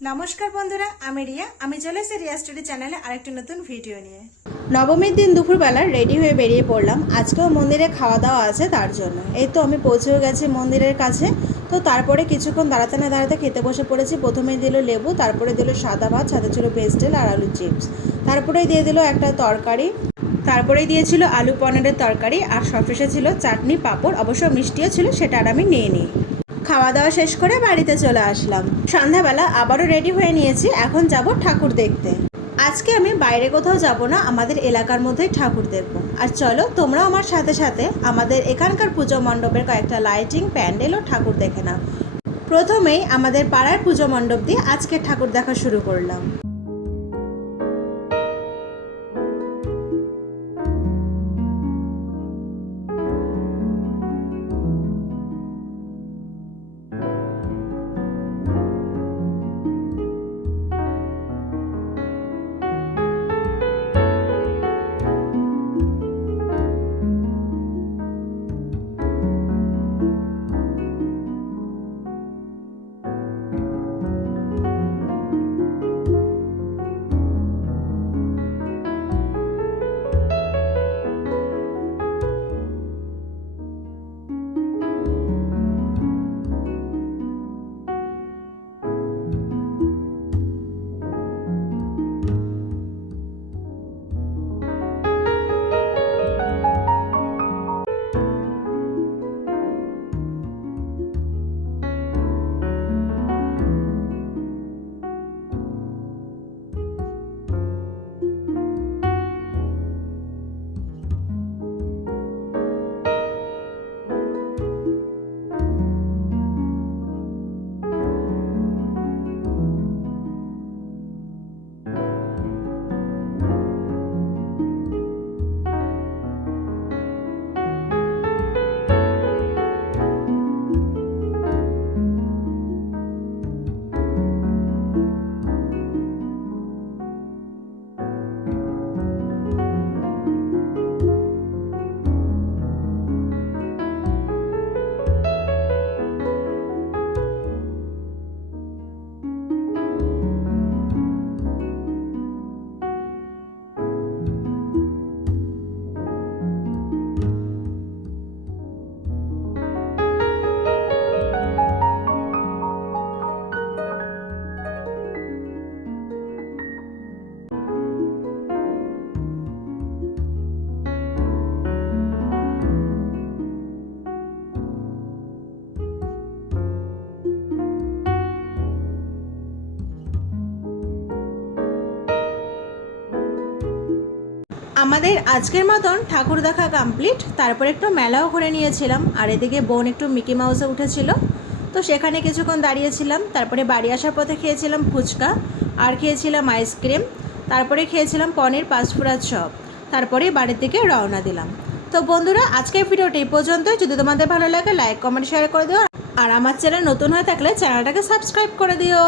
নমস্কার বন্ধুরা, আমি রিয়া। আমি চলে এসেছি রিয়া স্টুডি চ্যানেলে আরেকটি নতুন ভিডিও নিয়ে। নবমীর দিন দুপুরবেলা রেডি হয়ে বেরিয়ে পড়লাম। আজকেও মন্দিরে খাওয়া দাওয়া আছে তার জন্য। এই তো আমি পৌঁছেও গেছি মন্দিরের কাছে। তো তারপরে কিছুক্ষণ দাঁড়াতে না দাঁড়াতে খেতে বসে পড়েছি। প্রথমে দিল লেবু, তারপরে দিল সাদা ভাত, সাথে ছিল পেস্টেল আর আলু চিপস। তারপরেই দিয়ে দিল একটা তরকারি। তারপরেই দিয়েছিল আলু পনিরের তরকারি। আর সবশেষে ছিল চাটনি, পাঁপড়। অবশ্য মিষ্টিও ছিল, সেটা আর আমি নিয়ে নিই খাওয়া দাওয়া শেষ করে বাড়িতে চলে আসলাম। সন্ধ্যাবেলা আবারও রেডি হয়ে নিয়েছি, এখন যাব ঠাকুর দেখতে। আজকে আমি বাইরে কোথাও যাব না, আমাদের এলাকার মধ্যেই ঠাকুর দেখব। আর চলো, তোমরাও আমার সাথে সাথে আমাদের এখানকার পুজো মণ্ডপের কয়েকটা লাইটিং প্যান্ডেল ও ঠাকুর দেখে নাও। প্রথমেই আমাদের পাড়ার পুজো মণ্ডপ দিয়ে আজকে ঠাকুর দেখা শুরু করলাম। আমাদের আজকের মতন ঠাকুর দেখা কমপ্লিট তারপরে একটু মেলাও ঘুরে নিয়েছিলাম, আর এদিকে বোন একটু মিকি মাউসে উঠেছিল। তো সেখানে কিছুক্ষণ দাঁড়িয়েছিলাম, তারপরে বাড়ি আসার পথে খেয়েছিলাম ফুচকা, আর খেয়েছিলাম আইসক্রিম, তারপরে খেয়েছিলাম পনির পাঁচফোড়ার চপ, তারপরে বাড়ির দিকে রওনা দিলাম। তো বন্ধুরা, আজকের ভিডিওটি এই পর্যন্তই। যদি তোমাদের ভালো লাগে লাইক কমেন্ট শেয়ার করে দিও। আর আমার চ্যানেল নতুন হয়ে থাকলে চ্যানেলটাকে সাবস্ক্রাইব করে দিও।